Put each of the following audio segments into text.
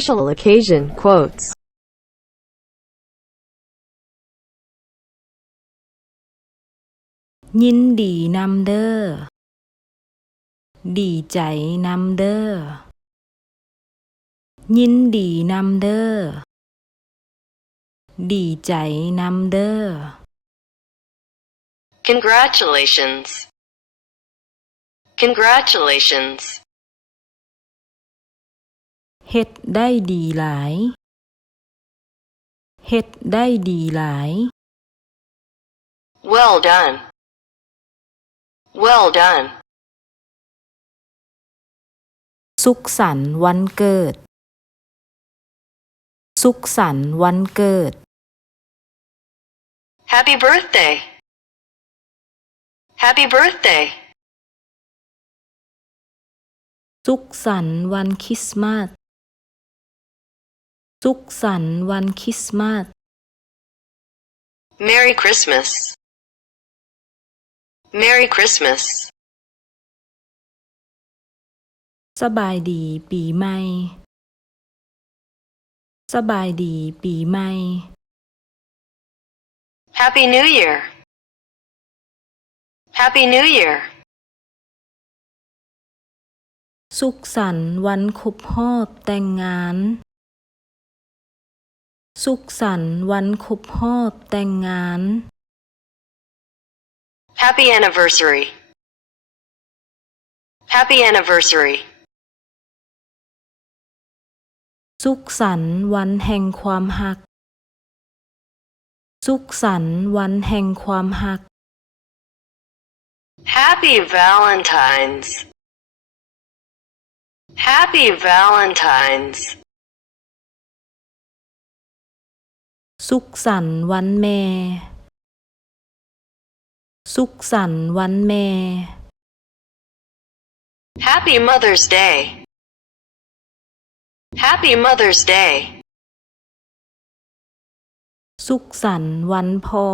special occasion quotes. ยินดีนำเด้อดีใจนำเด้อยินดีนำเด้อดีใจนำเด้อ Congratulations. Congratulations. เฮ็ดได้ดีหลายเฮ็ดได้ดีหลาย Well done. Well done. สุขสันต์วันเกิดสุขสันต์วันเกิด Happy birthday. Happy birthday. สุขสันต์วันคริสต์มาสสุขสันต์วันคริสต์มาส Merry Christmas. Merry Christmas. สบายดีปีใหม่สบายดีปีใหม่ Happy New Year. Happy New Year. สุขสันต์วันครบรอบแต่งงานสุขสันต์วันครบรอบแต่งงาน Happy anniversary. Happy anniversary. สุขสันต์วันแห่งความรักสุขสันต์วันแห่งความรัก Happy Valentine's. Happy Valentine's. สุขสันต์วันแม่สุขสันต์วันแม่ Happy Mother's Day. Happy Mother's Day. สุขสันต์วันพ่อ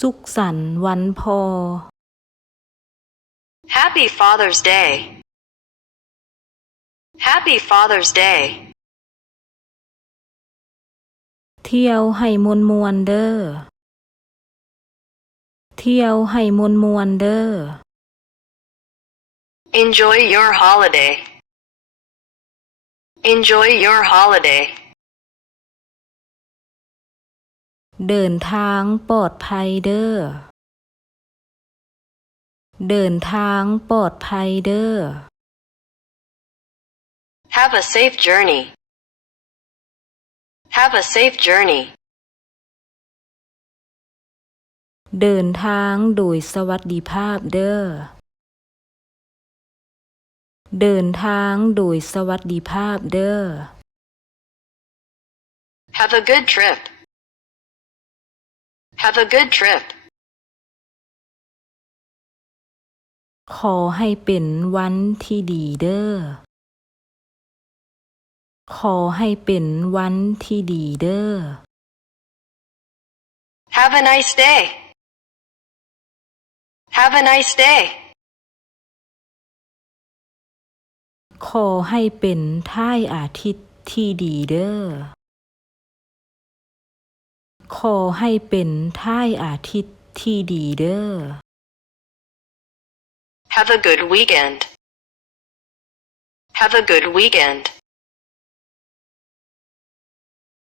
สุขสันต์วันพ่อ Happy Father's Day. Happy Father's Day. เที่ยวให้มวนๆเด้อเที่ยวให้มวนๆเด้อ Enjoy your holiday. Enjoy your holiday. เดินทางปลอดภัยเด้อเดินทางปลอดภัยเด้อ Have a safe journey. Have a safe journey. เดินทางโดยสวัสดิภาพเด้อเดินทางโดยสวัสดิภาพเด้อ Have a good trip. Have a good trip. ขอให้เป็นวันที่ดีเด้อขอให้เป็นวันที่ดีเด้อ Have a nice day. Have a nice day. ขอให้เป็นท่ายอาทิตย์ที่ดีเด้อขอให้เป็นท่ายอาทิตย์ที่ดีเด้อ Have a good weekend. Have a good weekend.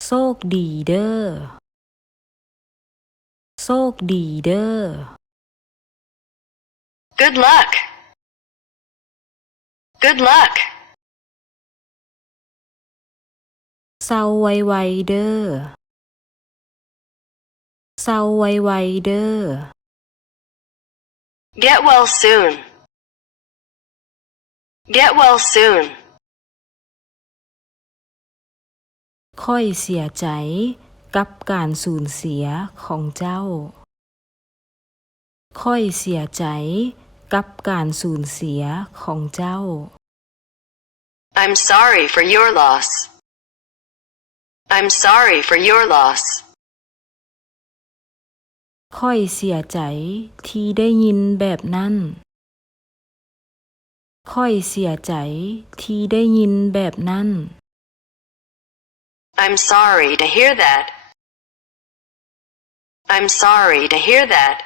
โชคดีเด้อโชคดีเด้อ Good luck. Good luck. เศร้าไวๆเด้อเศร้าไวๆเด้อ Get well soon. Get well soon. ค่อยเสียใจกับการสูญเสียของเจ้าค่อยเสียใจกับการสูญเสียของเจ้า I'm sorry for your loss. I'm sorry for your loss. ค่อยเสียใจที่ได้ยินแบบนั้น ข้อยเสียใจที่ได้ยินแบบนั้น I'm sorry to hear that. I'm sorry to hear that.